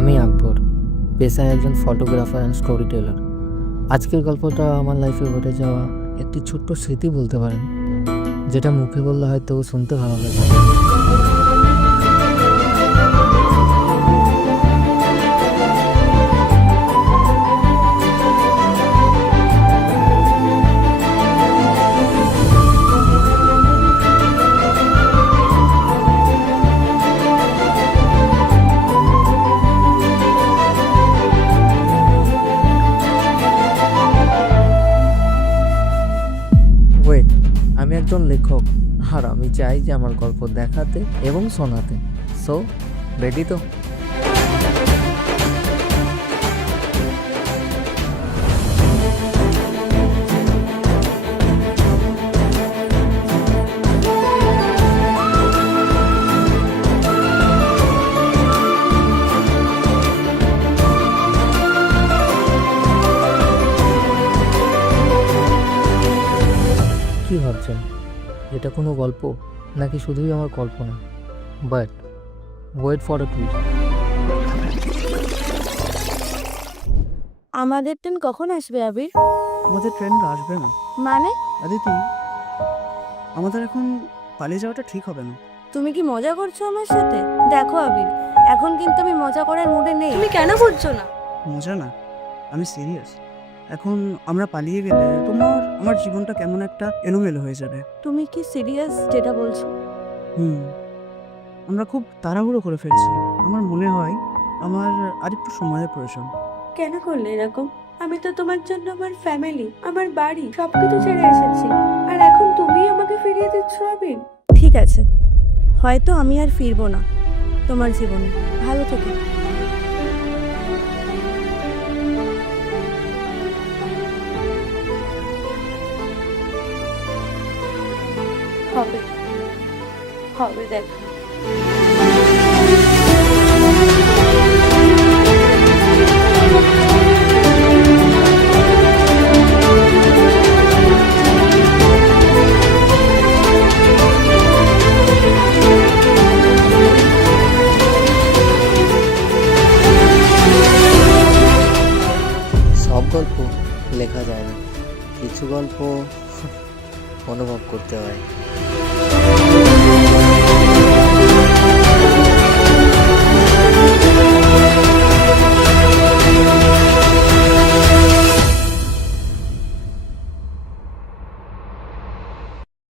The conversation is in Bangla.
আমি আকবর, পেশায় একজন ফটোগ্রাফার অ্যান্ড স্টোরি টেলার। আজকের গল্পটা আমার লাইফে ঘটে যাওয়া একটি ছোট্ট স্মৃতি বলতে পারেন, যেটা মুখে বললে হয়তো শুনতে ভালো লাগে। ওয়েট, আমি একজন লেখক, আর আমি চাই যে আমার গল্প দেখাতে এবং শোনাতে। সো রেডি তো? কি ভাবছেন, এটা কোনো গল্প নাকি শুধুই আমার কল্পনা? But wait for a twist. আমাদের ট্রেন কখন আসবে আবির? আমাদের ট্রেন আসবে না মানে আদিতি। আমাদের এখন পালিয়ে যাওয়াটা ঠিক হবে না। তুমি কি মজা করছো আমার সাথে? দেখো আবির, এখন কিন্তু আমি মজা করার মুডে নেই। তুমি কেন বুঝছো না? মজা না, আমি সিরিয়াস। এখন আমরা পালিয়ে গেলে তোমার আমার জীবনটা কেমন একটা এলোমেলো হয়ে যাবে। তুমি কি সিরিয়াস যেটা বলছো? আমরা খুব তাড়াহুড়ো করে ফেলছি। আমার মনে হয় আমার আরেকটু সময়ের প্রয়োজন। কেন করলে এরকম? আমি তো তোমার জন্য আমার ফ্যামিলি, আমার বাড়ি সবকিছু ছেড়ে এসেছি, আর এখন তুমি আমাকে ফিরিয়ে দিচ্ছ আবির। ঠিক আছে, হয়তো আমি আর ফিরবো না তোমার জীবনে। ভালো থেকো। হবে হবে, দেখো। সব গল্প লেখা যায় না, কিছু গল্প অনুভব করতে হয়।